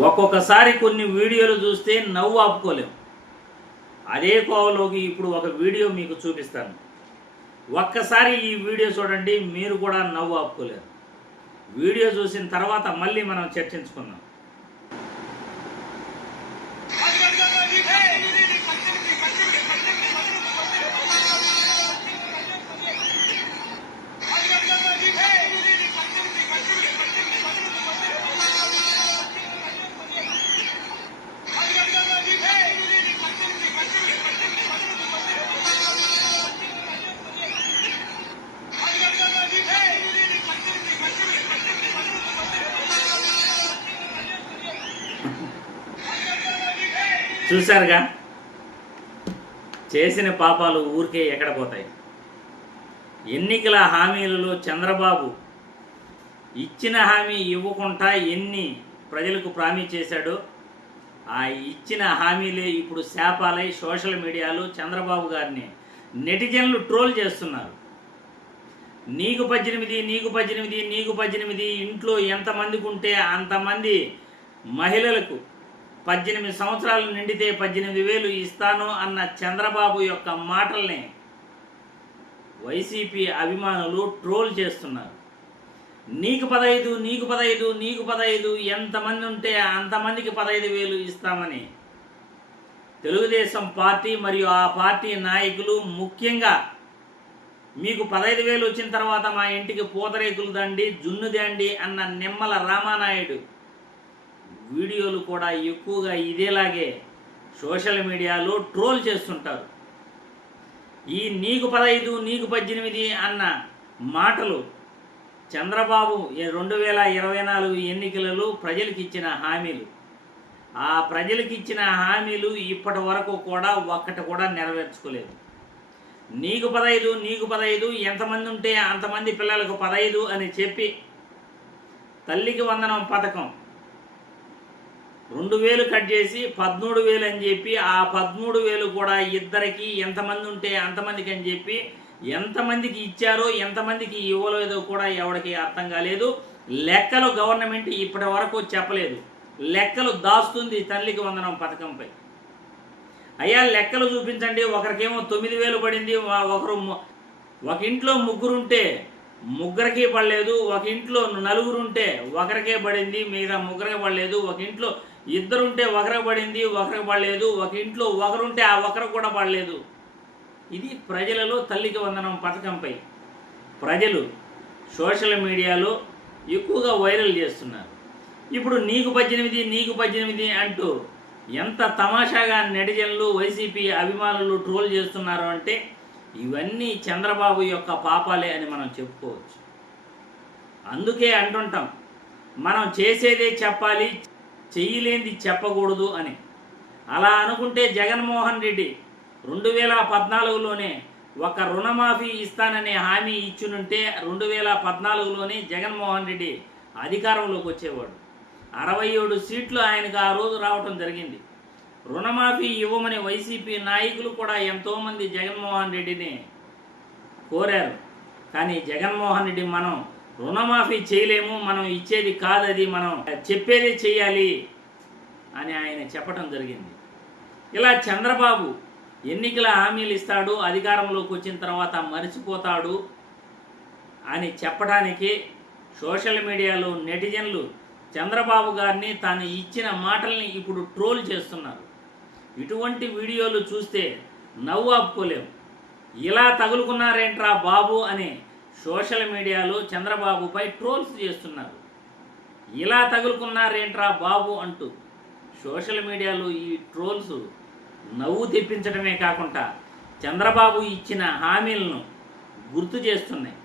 ఒక్కొక్కసారి కొన్ని వీడియోలు చూస్తే నవ్వు ఆపుకోలేం. అదే కోవలోకి ఇప్పుడు ఒక వీడియో మీకు చూపిస్తాను. ఒక్కసారి ఈ వీడియో చూడండి, మీరు కూడా నవ్వు ఆపుకోలేరు. వీడియో చూసిన తర్వాత మళ్ళీ మనం చర్చించుకుందాం. చూశారుగా, చేసిన పాపాలు ఊరికే ఎక్కడ పోతాయి. ఎన్నికల హామీలలో చంద్రబాబు ఇచ్చిన హామీ ఇవ్వకుండా ఎన్ని ప్రజలకు ప్రామిస్ చేశాడో ఆ ఇచ్చిన హామీలే ఇప్పుడు శాపాలై సోషల్ మీడియాలో చంద్రబాబు గారిని నెటిజన్లు ట్రోల్ చేస్తున్నారు. నీకు 18 ఇంట్లో ఎంతమందికి ఉంటే అంతమంది మహిళలకు 18 సంవత్సరాలు నిండితే 18,000 ఇస్తాను అన్న చంద్రబాబు యొక్క మాటల్ని వైసీపీ అభిమానులు ట్రోల్ చేస్తున్నారు. నీకు 15 ఎంతమంది ఉంటే అంతమందికి 15,000 ఇస్తామని తెలుగుదేశం పార్టీ మరియు ఆ పార్టీ నాయకులు ముఖ్యంగా మీకు 15,000 వచ్చిన తర్వాత మా ఇంటికి పూతరేకులు దండి, జున్ను దండి అన్న నిమ్మల రామానాయుడు వీడియోలు కూడా ఎక్కువగా ఇదేలాగే సోషల్ మీడియాలో ట్రోల్ చేస్తుంటారు. ఈ నీకు 18 అన్న మాటలు చంద్రబాబు 2024 ఎన్నికలలో ప్రజలకు ఇచ్చిన హామీలు. ఆ ప్రజలకు ఇచ్చిన హామీలు ఇప్పటి వరకు కూడా ఒక్కటి కూడా నెరవేర్చుకోలేదు. నీకు 15 ఎంతమంది ఉంటే అంతమంది పిల్లలకు 15 అని చెప్పి తల్లికి వందనం పథకం 2,000 కట్ చేసి 13,000 అని చెప్పి ఆ 13,000 కూడా ఇద్దరికి ఎంతమంది ఉంటే అంతమందికి అని చెప్పి ఎంతమందికి ఇచ్చారో ఎంతమందికి ఇవ్వలేదో కూడా ఎవరికి అర్థం కాలేదు. లెక్కలు గవర్నమెంట్ ఇప్పటి వరకు చెప్పలేదు. లెక్కలు దాస్తుంది తల్లికి వందనం పథకంపై. అయ్యా లెక్కలు చూపించండి. ఒకరికేమో 9,000 పడింది, ఒక ఇంట్లో ముగ్గురుంటే ముగ్గురికి పడలేదు, ఒక ఇంట్లో నలుగురుంటే ఒకరికే పడింది, మిగతా ముగ్గురికి పడలేదు, ఒక ఇంట్లో ఇద్దరుంటే ఒకరికి పడింది, ఒకరికి పడలేదు, ఒక ఇంట్లో ఒకరుంటే ఆ ఒకరికి కూడా పడలేదు. ఇది ప్రజలలో తల్లికి వందనం పథకంపై ప్రజలు సోషల్ మీడియాలో ఎక్కువగా వైరల్ చేస్తున్నారు. ఇప్పుడు నీకు 18 అంటూ ఎంత తమాషాగా నెటిజన్లు వైసీపీ అభిమానులు ట్రోల్ చేస్తున్నారు అంటే ఇవన్నీ చంద్రబాబు యొక్క పాపాలే అని మనం చెప్పుకోవచ్చు. అందుకే అంటుంటాం, మనం చేసేదే చెప్పాలి, చెయ్యలేనిది చెప్పకూడదు అని. అలా అనుకుంటే జగన్మోహన్ రెడ్డి 2014లోనే ఒక రుణమాఫీ ఇస్తాననే హామీ ఇచ్చునుంటే 2014లోనే జగన్మోహన్ రెడ్డి అధికారంలోకి వచ్చేవాడు. 67 సీట్లు ఆయనకు ఆ రోజు రావటం జరిగింది. రుణమాఫీ ఇవ్వమని వైసీపీ నాయకులు కూడా ఎంతోమంది జగన్మోహన్ రెడ్డిని కోరారు. కానీ జగన్మోహన్ రెడ్డి మనం రుణమాఫీ చేయలేము, మనం ఇచ్చేది కాదది, మనం చెప్పేదే చేయాలి అని ఆయన చెప్పటం జరిగింది. ఇలా చంద్రబాబు ఎన్నికల హామీలు ఇస్తాడు, అధికారంలోకి వచ్చిన తర్వాత మరిచిపోతాడు అని చెప్పడానికి సోషల్ మీడియాలో నెటిజన్లు చంద్రబాబు గారిని తాను ఇచ్చిన మాటల్ని ఇప్పుడు ట్రోల్ చేస్తున్నారు. ఇటువంటి వీడియోలు చూస్తే నవ్వు ఆపుకోలేము. ఇలా తగులుకున్నారేంట్రా బాబు అని సోషల్ మీడియాలో చంద్రబాబుపై ట్రోల్స్ చేస్తున్నారు. ఇలా తగులుకున్నారేంట్రా బాబు అంటూ సోషల్ మీడియాలో ఈ ట్రోల్స్ నవ్వు తెప్పించడమే కాకుండా చంద్రబాబు ఇచ్చిన హామీలను గుర్తు చేస్తున్నాయి.